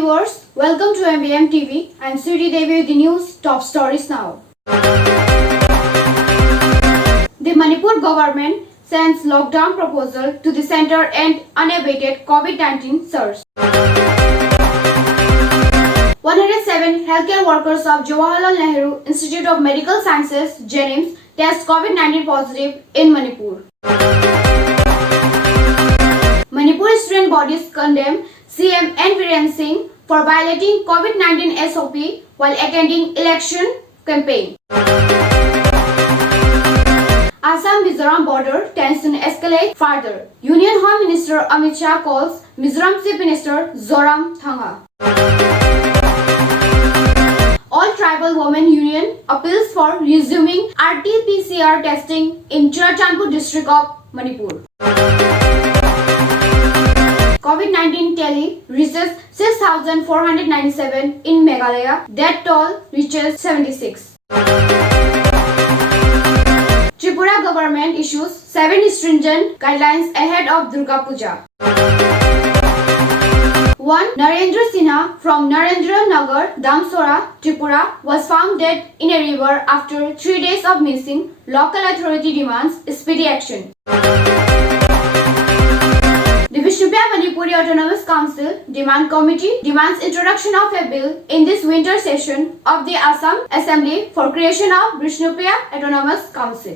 viewers, welcome to MBM TV. I am Sri Devi with the news top stories now. The Manipur government sends lockdown proposal to the centre and unabated COVID-19 surge. 107 healthcare workers of Jawaharlal Nehru Institute of Medical Sciences, JNIMS, test COVID-19 positive in Manipur. Manipur student bodies condemn CM N. Biren Singh for violating COVID-19 SOP while attending election campaign. Assam-Mizoram border tension escalate further. Union Home Minister Amit Shah calls Mizoram Chief Minister Zoramthanga. All Tribal Women Union appeals for resuming RT-PCR testing in Churachandpur district of Manipur. COVID-19 tally reaches 6,497 in Meghalaya. Death toll reaches 76. Tripura government issues 7 stringent guidelines ahead of Durga Puja. 1. Narendra Sinha from Narendra Nagar, Damsora, Tripura was found dead in a river after 3 days of missing. Local authority demands speedy action. The Vishnupia Manipuri Autonomous Council Demand Committee demands introduction of a bill in this winter session of the Assam Assembly for creation of Vishnupia Autonomous Council.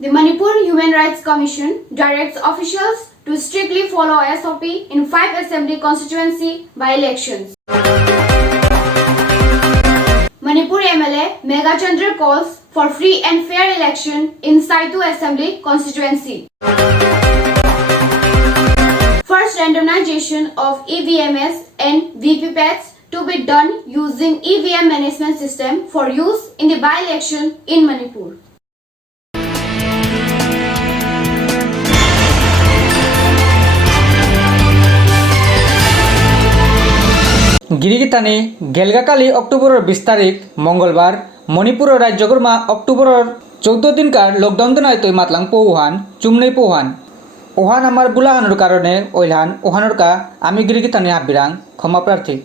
The Manipur Human Rights Commission directs officials to strictly follow SOP in 5 Assembly constituency by-elections. Manipur MLA Megachandra calls for free and fair election in Saitu Assembly constituency. First randomization of EVMS and VPPATs to be done using EVM management system for use in the by-election in Manipur. गिरिगितानी गेलगाकाली October 20 तारीख मंगलवार Manipur राज्यगरमा October 14 दिन का lockdown दिनाय तय मातलांग पौहान चुमनै पौहान ओहान आमार बुलाहानर कारणे ओइलान ओहानर का आमी गिरिगितानी हाबिरां क्षमा प्रार्थी.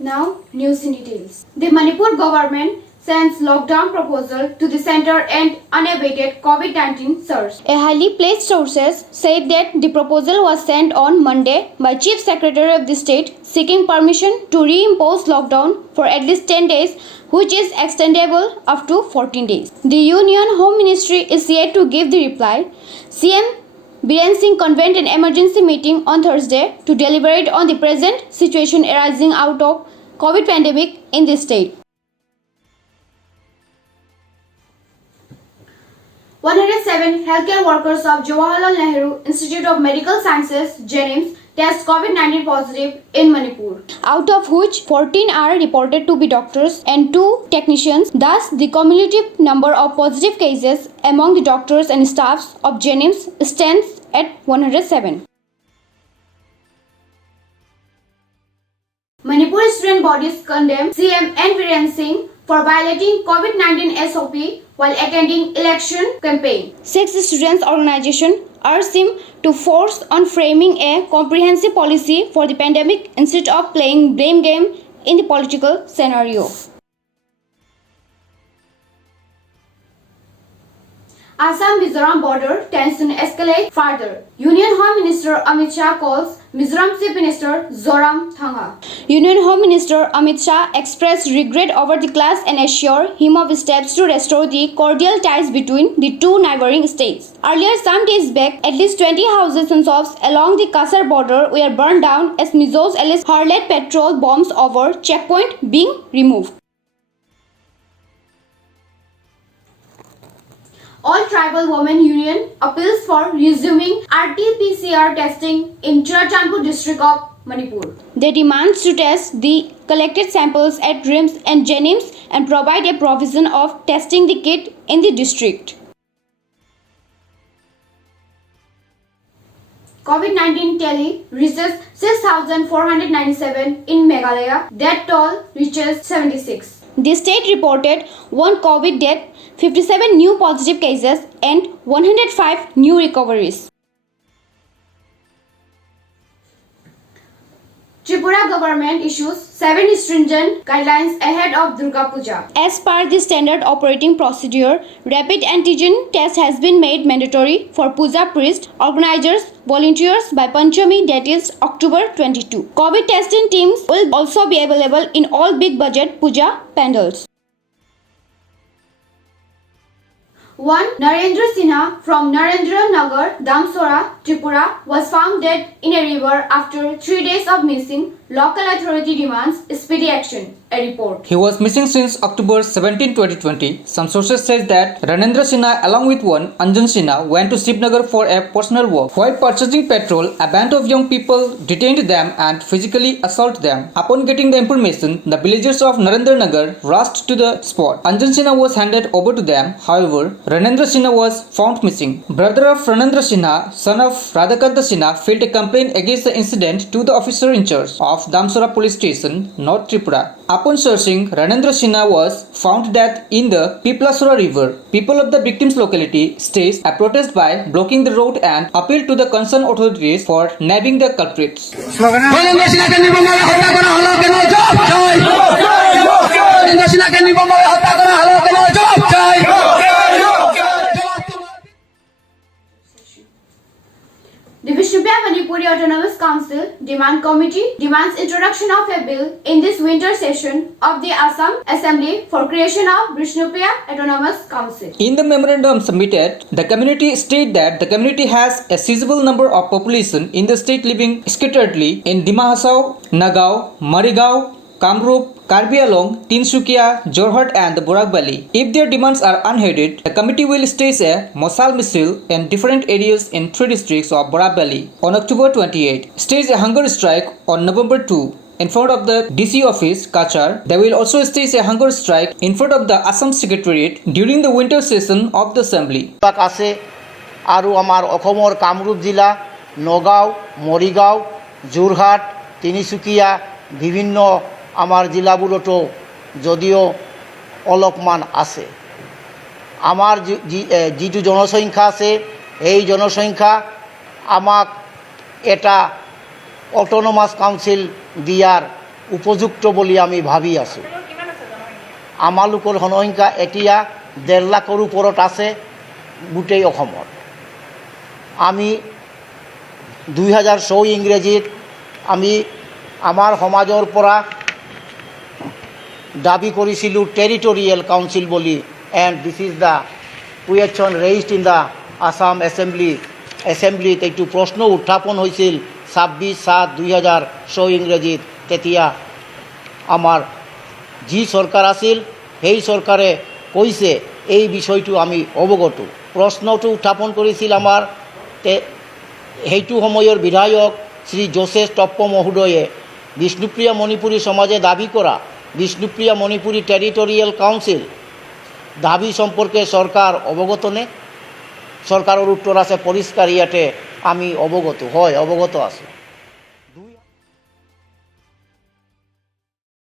Now news in details. The Manipur government sends lockdown proposal to the centre and unabated COVID-19 surge. A highly placed sources said that the proposal was sent on Monday by Chief Secretary of the state seeking permission to reimpose lockdown for at least 10 days, which is extendable up to 14 days. The Union Home Ministry is yet to give the reply. CM Biren Singh convened an emergency meeting on Thursday to deliberate on the present situation arising out of COVID pandemic in the state. 107 healthcare workers of Jawaharlal Nehru Institute of Medical Sciences, JNIMS, test COVID-19 positive in Manipur, out of which 14 are reported to be doctors and 2 technicians. Thus, the cumulative number of positive cases among the doctors and staffs of JNIMS stands at 107. Manipur student bodies condemn CM N. Biren Singh for violating COVID-19 SOP while attending election campaign. 6 students organization urged him to force on framing a comprehensive policy for the pandemic instead of playing blame game in the political scenario. Assam-Mizoram border tension escalate further. Union Home Minister Amit Shah calls Mizoram Chief Minister Zoramthanga. Union Home Minister Amit Shah expressed regret over the clash and assured him of steps to restore the cordial ties between the two neighboring states. Earlier, some days back, at least 20 houses and shops along the Kasar border were burned down as Mizos alleged hurled petrol bombs over checkpoint being removed. All Tribal Women Union appeals for resuming RT-PCR testing in Churachandpur district of Manipur. They demand to test the collected samples at RIMS and JNIMS and provide a provision of testing the kit in the district. COVID-19 tally reaches 6,497 in Meghalaya. Death toll reaches 76. The state reported 1 COVID death, 57 new positive cases and 105 new recoveries. Tripura government issues 7 stringent guidelines ahead of Durga Puja. As per the standard operating procedure, rapid antigen test has been made mandatory for Puja priests, organizers, volunteers by Panchami, that is October 22. COVID testing teams will also be available in all big budget Puja pandals. One Narendra Sinha from Narendra Nagar, Damsora, Tripura was found dead in a river after 3 days of missing. Local authority demands speedy action. A report. He was missing since October 17, 2020. Some sources say that Ranendra Sinha along with one Anjan Sinha went to Srinagar for a personal walk. While purchasing petrol, a band of young people detained them and physically assaulted them. Upon getting the information, the villagers of Narendra Nagar rushed to the spot. Anjan Sinha was handed over to them. However, Ranendra Sinha was found missing. Brother of Ranendra Sinha, son of Radhakanta Sinha, filed a complaint against the incident to the officer in charge of Damsora Police Station, North Tripura. Upon searching, Ranendra Sinha was found dead in the Piplasura river. People of the victim's locality staged a protest by blocking the road and appealed to the concerned authorities for nabbing the culprits. Ranendra Sinhaকে নির্মমভাবে হত্যা করা হলো কেন? জবাব চাই। Ranendra Sinhaকে নির্মমভাবে হত্যা করা হলো কেন? জবাব চাই। The Vishnupia Manipuri Autonomous Council Demand Committee demands introduction of a bill in this winter session of the Assam Assembly for creation of Vishnupia Autonomous Council. In the memorandum submitted, the community stated that the community has a sizable number of population in the state living scatteredly in Dima Hasao, Nagaon, Marigaon, Kamrup, Karbi Anglong, Tinsukia, Jorhat and the Borak Valley. If their demands are unheeded, the committee will stage a Mosal Misil in different areas in 3 districts of Borak Valley on October 28, stage a hunger strike on November 2 in front of the DC office, Kachar. They will also stage a hunger strike in front of the Assam Secretariat during the winter session of the Assembly. আছে আৰু আমাৰ অসমৰ কামৰূপ জিলা, নগাঁও, মৰিগাঁও, যোৰহাট, তিনিচুকীয়া বিভিন্ন আমাৰ জিলাবোৰতো যদিও অলপমান আছে। আমাৰ যিটো জনসংখ্যা আছে এই জনসংখ্যা আমাক এটা অটোনমাস কাউন্সিল দিয়াৰ উপযুক্ত বুলি আমি ভাবি আছোঁ। আমালোকৰ জনসংখ্যা এতিয়া 1.5 লাখৰ ওপৰত আছে গোটেই অসমত। আমি 2006 ইংৰাজীত আমি আমাৰ সমাজৰ পৰা দাবী কৰিছিলোঁ টেৰিটৰিয়েল কাউন্সিল বুলি, and this is the question raised in the Assam এছেম্বলিত এইটো প্ৰশ্ন উত্থাপন হৈছিল 26/7/2006 ইংৰাজীত। তেতিয়া আমাৰ যি চৰকাৰ আছিল সেই চৰকাৰে কৈছে এই বিষয়টো আমি অৱগত। প্ৰশ্নটো উত্থাপন কৰিছিল আমাৰ সেইটো সময়ৰ বিধায়ক শ্ৰী যোশেশ টপ্প মহোদয়ে। বিষ্ণুপ্ৰিয়া মণিপুৰী সমাজে দাবী কৰা বিষ্ণুপ্ৰিয়া মণিপুৰী টেৰিটৰিয়েল কাউন্সিল দাবী সম্পৰ্কে চৰকাৰ অৱগত নে? চৰকাৰৰ উত্তৰ আছে পৰিষ্কাৰ, ইয়াতে আমি অৱগত হয়, অৱগত আছোঁ।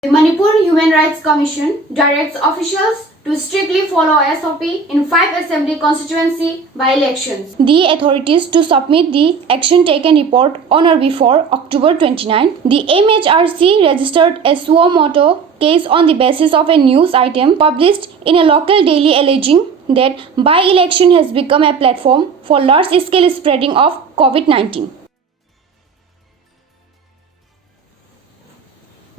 The Manipur Human Rights Commission directs officials to strictly follow SOP in 5 assembly constituency by elections. The authorities to submit the action taken report on or before October 29. The MHRC registered a suo motu case on the basis of a news item published in a local daily alleging that by-election has become a platform for large-scale spreading of COVID-19.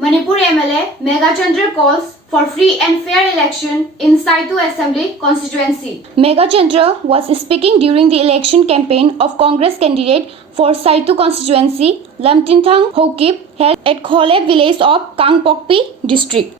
Manipur MLA Meghachandra calls for free and fair election in Saitu Assembly constituency. Meghachandra was speaking during the election campaign of Congress candidate for Saitu constituency, Lamtinthang Hokip, held at Khole village of Kangpokpi district.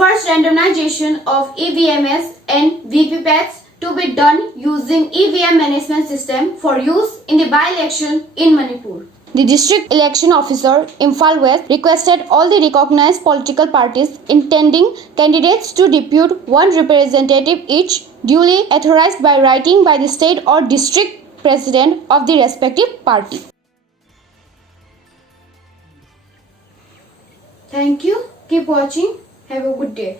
First randomization of EVMs and VVPATs to be done using EVM management system for use in the by-election in Manipur. The district election officer, Imphal West, requested all the recognized political parties intending candidates to depute one representative each, duly authorized by writing by the state or district president of the respective party. Thank you. Keep watching. Have a good day.